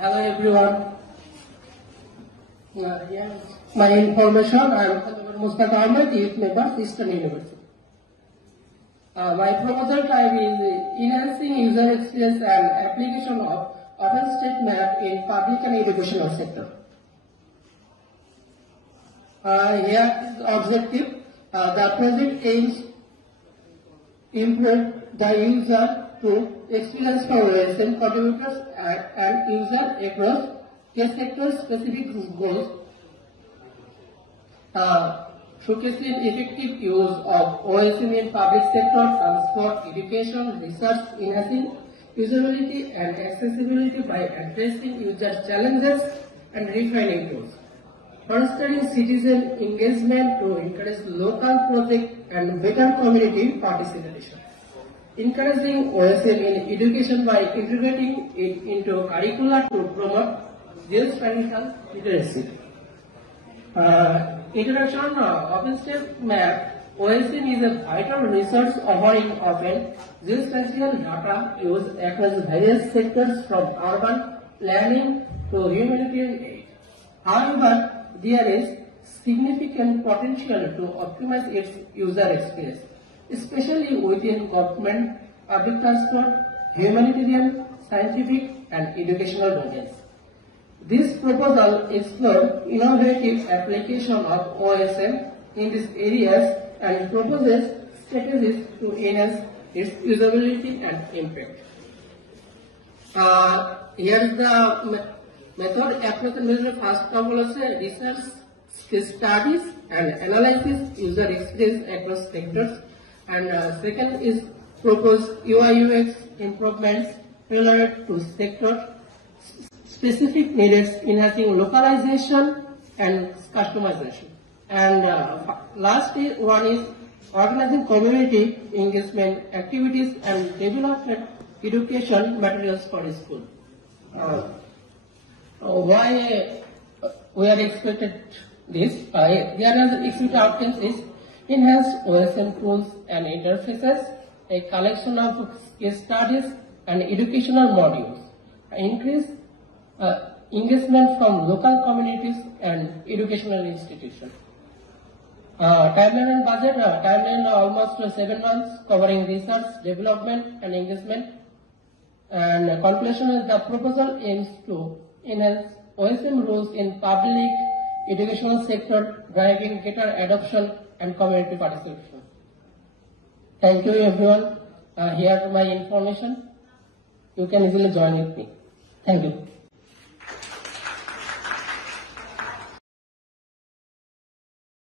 Hello everyone. Here my information. I am Mustaq Ahmed, youth member, Eastern University. My proposal type is enhancing user experience and application of OpenStreetMap map in public and educational sector. Here is the objective. The project aims improve the user to experience for OSM contributors and user across sector specific goals, showcasing effective use of OSM in public sector, transport, education, research, enhancing usability and accessibility by addressing user challenges and refining tools, fostering citizen engagement to encourage local project and better community participation, encouraging OSM in education by integrating it into curricula to promote geospatial literacy. Introduction of OpenStreetMap. OSM is a vital resource offering open geospatial data used across various sectors from urban planning to humanitarian aid. However, there is significant potential to optimize its user experience, especially within government, public transport, humanitarian, scientific, and educational domains. This proposal explores innovative application of OSM in these areas and proposes strategies to enhance its usability and impact. Here is the method application. First of all, research, case studies, and analysis user experience across sectors. And second is propose UI/UX improvements tailored to sector specific needs, enhancing localization and customization. And last one is organizing community engagement activities and development education materials for school. Why we are expected this? There are expected outcomes is enhanced OSM tools and interfaces, a collection of case studies and educational modules, increase engagement from local communities and educational institutions. Timeline and budget. Timeline almost 7 months, covering research, development, and engagement. And conclusion is the proposal aims to enhance OSM rules in public educational sector, driving greater adoption and community participation. Thank you everyone. Here my information. You can easily join with me. Thank you.